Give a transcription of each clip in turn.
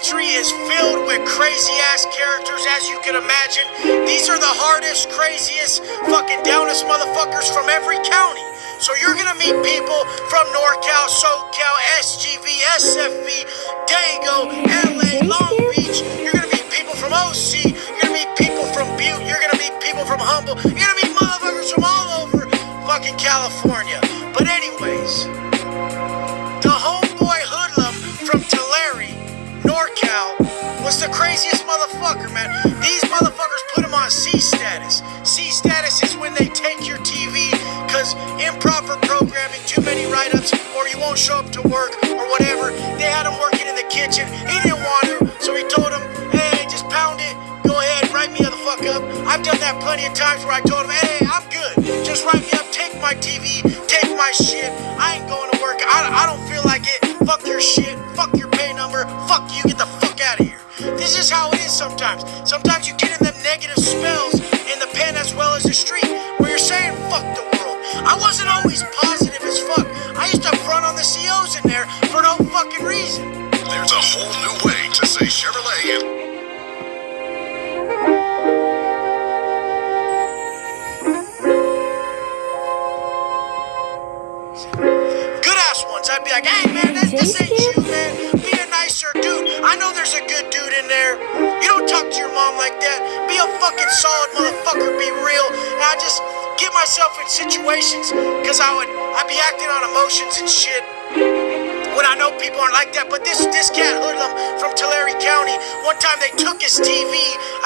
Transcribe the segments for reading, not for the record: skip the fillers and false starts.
penitentiary is filled with crazy-ass characters, as you can imagine. These are the hardest, craziest, fucking downest motherfuckers from every county. So you're gonna meet people from NorCal, SoCal, SGV, SFV, Dago, LA, Long Beach. You're gonna meet people from OC. You're gonna meet people from Butte. You're gonna meet people from Humble. You're gonna meet motherfuckers from all over fucking California. But anyways, the homeboy hoodlum from Tulare, NorCal, was the craziest motherfucker, man. These motherfuckers put him on C status. C status is when they take your TV because improper programming, too many write-ups, or you won't show up to work, or whatever. They had him working in the kitchen. He didn't want to, so he told him, hey, just pound it. Go ahead, write me the fuck up. I've done that plenty of times where I told him, hey, I'm good. Just write me up, take my TV, take my shit. I ain't going to work. I don't feel like it. Fuck your shit. Fuck your pay number. Fuck you. Get the fuck out of here. This is how it is sometimes. Sometimes you get in them negative spells in the pen as well as the street where you're saying fuck the world. I wasn't always positive as fuck. I used to front on the COs in there for no fucking reason. There's a whole new way to say Chevrolet and I'd be like, hey man, this ain't you, man. Be a nicer dude. I know there's a good dude in there. You don't talk to your mom like that. Be a fucking solid motherfucker. Be real. And I just get myself in situations because I'd be acting on emotions and shit when I know people aren't like that. But this cat hoodlum from Tulare County, one time they took his TV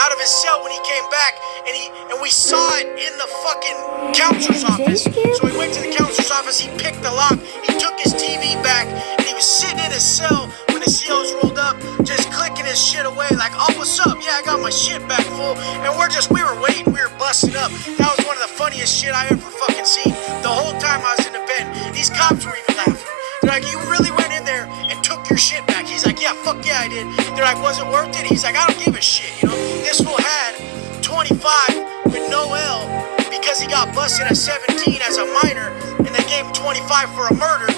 out of his cell when he came back, and we saw it in the fucking counselor's office. So he went to the counselor's office, he picked the lock, he took his TV back, and he was sitting in his cell when the COs rolled up, just clicking his shit away, like, oh, what's up? Yeah, I got my shit back full. And we were waiting, we were busting up. That was one of the funniest shit I ever fucking seen. The whole time I was in the pen, these cops were even laughing. They're like, you really went in there and took your shit back? He's like, yeah, fuck yeah, I did. They're like, was it worth it? He's like, I don't give a shit, you know? This fool had 25 with no L because he got busted at 17 as a minor, and they gave him 25 for a murder,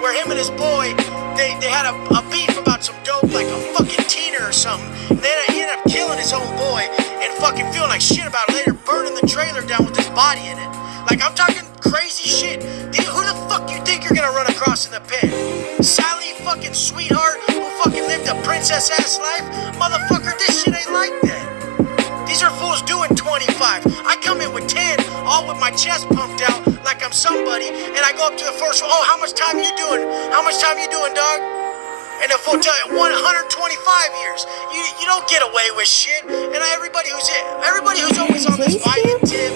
where him and his boy, they had a beef about some dope, like a fucking teener or something. And then he ended up killing his own boy and fucking feeling like shit about it later, burning the trailer down with his body in it. Like, I'm talking crazy shit. Dude, who the fuck you think you're gonna run across in the pen? Sally fucking sweetheart who fucking lived a princess-ass life? Motherfucker, this shit ain't like that. These are fools doing 25. I come in with 10, all with my chest pumped out like I'm somebody, and I go up to the first one, oh, how much time you doing? How much time you doing, dog? And the fool tell you 125 years. You don't get away with shit. And everybody who's always on this violent tip,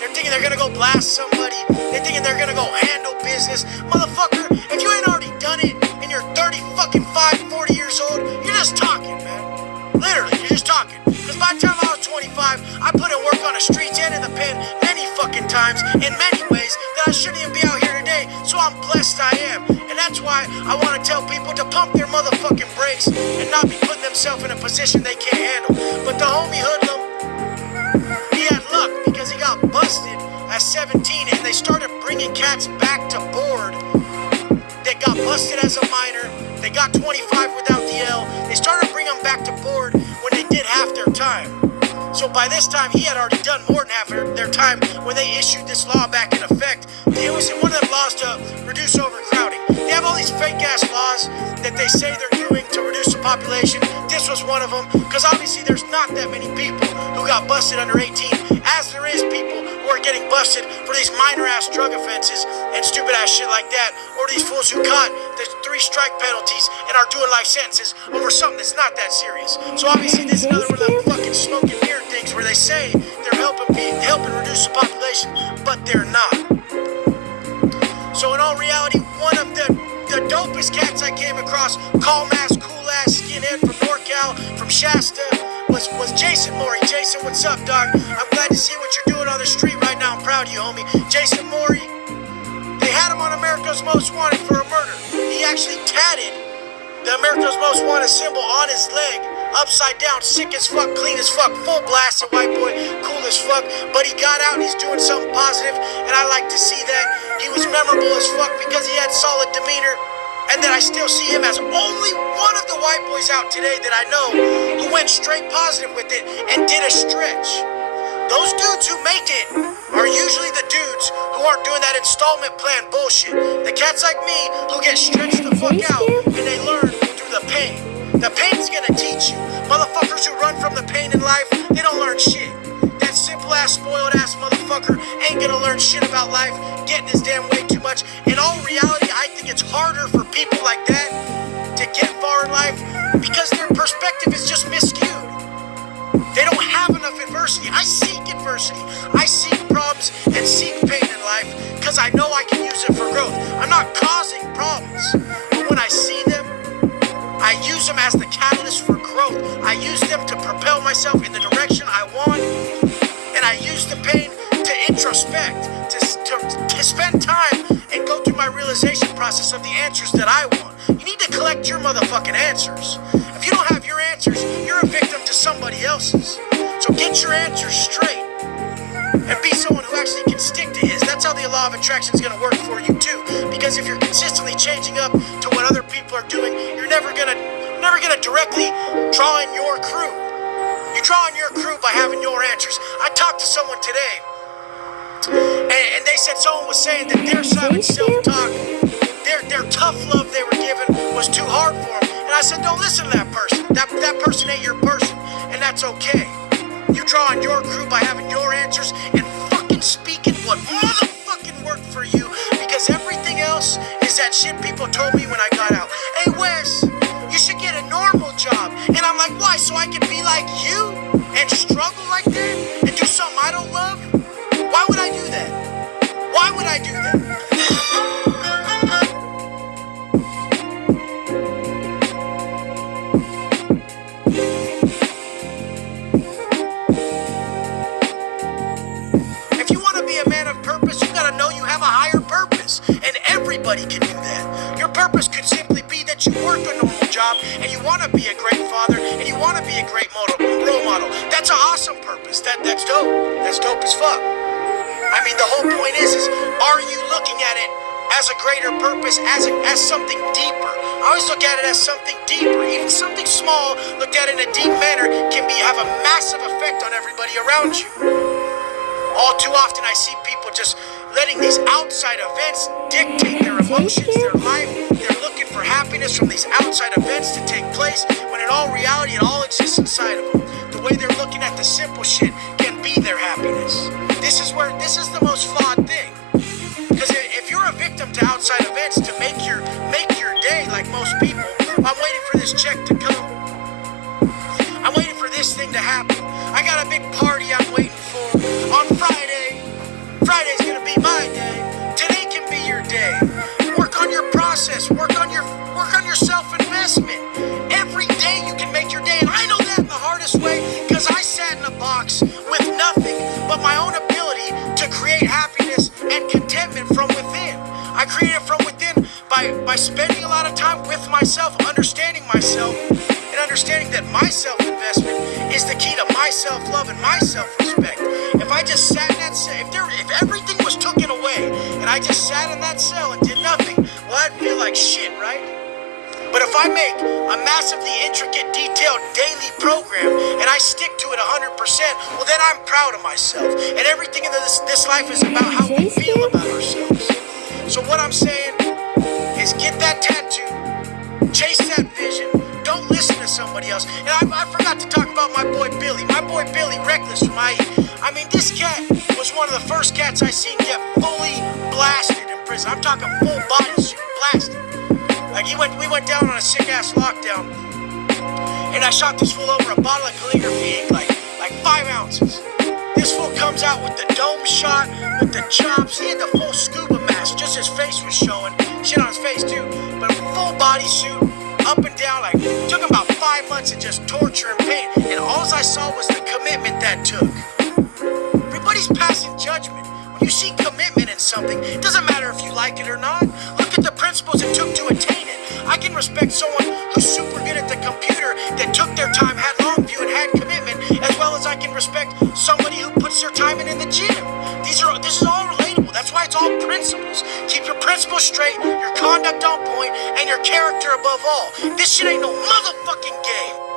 they're thinking they're gonna go blast somebody. They're thinking they're gonna go handle business. Motherfucker, if you ain't already done it and you're 40 years old, you're just talking, man. Literally, you're just talking. Because by the time I was 25, I put in work on the streets and in the pen many fucking times in many ways that I shouldn't even be out here today. So I'm blessed I am. And that's why I want to tell people to pump their motherfucking brakes and not be putting themselves in a position they can't handle. But the homie hoodlum, he had luck because he got busted at 17, and they started bringing cats back to board. They got busted as a minor. They got 25 without the L. They started bringing them back to board when they did half their time. So by this time, he had already done more than half their time when they issued this law back in effect. It was one of the laws to reduce overcrowding. They have all these fake-ass laws that they say they're doing to reduce the population. This was one of them, because obviously there's not that many people who got busted under 18, as there is people who are getting busted for these minor-ass drug offenses and stupid-ass shit like that, or these fools who caught the 3 strike penalties and are doing life sentences over something that's not that serious. So obviously this is another one of them fucking smoke and mirror things where they say they're helping reduce the population, but they're not. So in all reality, one of the dopest cats I came across, calm-ass, cool-ass skinhead from NorCal, from Shasta, was Jason Morey. Jason, what's up, dog? I'm glad to see what you're doing on the street right now. I'm proud of you, homie. Jason Morey, they had him on America's Most Wanted for a murder. He actually tatted the America's Most Wanted symbol on his leg, upside down, sick as fuck, clean as fuck, full blasted white boy, cool as fuck. But he got out and he's doing something positive, and I like to see that. He was memorable as fuck because he had solid demeanor. And then I still see him as only one of the white boys out today that I know who went straight positive with it and did a stretch. Those dudes who make it are usually the dudes who aren't doing that installment plan bullshit. The cats like me who get stretched the fuck out and they learn through the pain. The pain's gonna teach you. Motherfuckers who run from the pain in life, they don't learn shit. That simple ass, spoiled ass motherfucker ain't gonna learn shit about life, getting his damn way too much. In all reality, I think it's harder for people like that to get far in life because their perspective is just miscued. They don't have enough adversity. I seek adversity. I seek problems and seek pain in life because I know I can use it for growth. I'm not causing problems, but when I see them, I use them as the catalyst for growth. I use them to propel myself in the direction I want, and I use the pain to introspect, to spend time and go through my realization process of the answers that I want. You need to collect your motherfucking answers. If you don't have your answers, you're a victim to somebody else's. So get your answers straight and be someone who actually can stick to his. That's how the law of attraction is going to work for you too. Because if you're consistently changing up to what other people are doing, you're never gonna directly draw in your crew. You draw in your crew by having your answers. I talked to someone today, and they said someone was saying that their savage self-talk, their tough love they were given was too hard for them. And I said, don't listen to that person. That person ain't your person, and that's okay. You draw on your crew by having your answers and fucking speaking what motherfucking worked for you, because everything else is that shit people told me when I got out. Hey Wes, you should get a normal job. And I'm like, why? So I can be like you and struggle like that and do something I don't love? Why would I do that? Why would I do that? If you want to be a man of purpose, you got to know you have a higher purpose. And everybody can do that. Your purpose could simply be that you work a normal job and you want to be a great father and you want to be a great role model. That's an awesome purpose. That's dope. That's dope as fuck. I mean, the whole point is are you looking at it as a greater purpose, as something deeper? I always look at it as something deeper. Even something small, looked at in a deep manner, can have a massive effect on everybody around you. All too often, I see people just letting these outside events dictate their emotions, their life. They're looking for happiness from these outside events to take place, when in all reality, it all exists inside of them. The way they're looking at the simple shit can be their happiness. This is the most flawed thing. Because if you're a victim to outside events to make your day, like most people, I'm waiting for this check to come. I'm waiting for this thing to happen. I got a big party I'm waiting for on Friday. Friday's gonna be my day. Today can be your day. Work on your process. Work on your self-investment. Every day you can make your day, and I know that in the hardest way because I sat in a box with nothing but my own ability to create happiness and contentment from within. I create it from within by spending a lot of time with myself, understanding myself, and understanding that my self-investment is the key to my self-love and my self-respect. If I just sat in that cell, if everything was taken away and I just sat in that cell and did nothing, well, I'd feel like shit, right? But if I make a massively intricate, detailed daily program and I stick to it 100%, well, then I'm proud of myself. And everything in this life is about how we feel about ourselves. So what I'm saying is get that tattoo, chase that vision, don't listen to somebody else. And I forgot to talk about my boy Billy. My boy Billy, Reckless from IE. I mean, this cat was one of the first cats I seen get fully blasted in prison. I'm talking full body suit blasted. Like we went down on a sick ass lockdown, and I shot this fool over a bottle of calligraphy ink, like 5 ounces. This fool comes out with the dome shot, with the chops. He had the full scuba mask, just his face was showing. Shit on his face too, but a full body suit, up and down. Like took him about 5 months of just torture and pain, and all I saw was the commitment that took. Everybody's passing judgment. When you see commitment in something, it doesn't matter if you like it or not. Look at the principles it took to attain it. I can respect someone who's super good at the computer that took their time, had long view, and had commitment, as well as I can respect somebody who puts their time in the gym. This is all relatable. That's why it's all principles. Keep your principles straight, your conduct on point, and your character above all. This shit ain't no motherfucking game.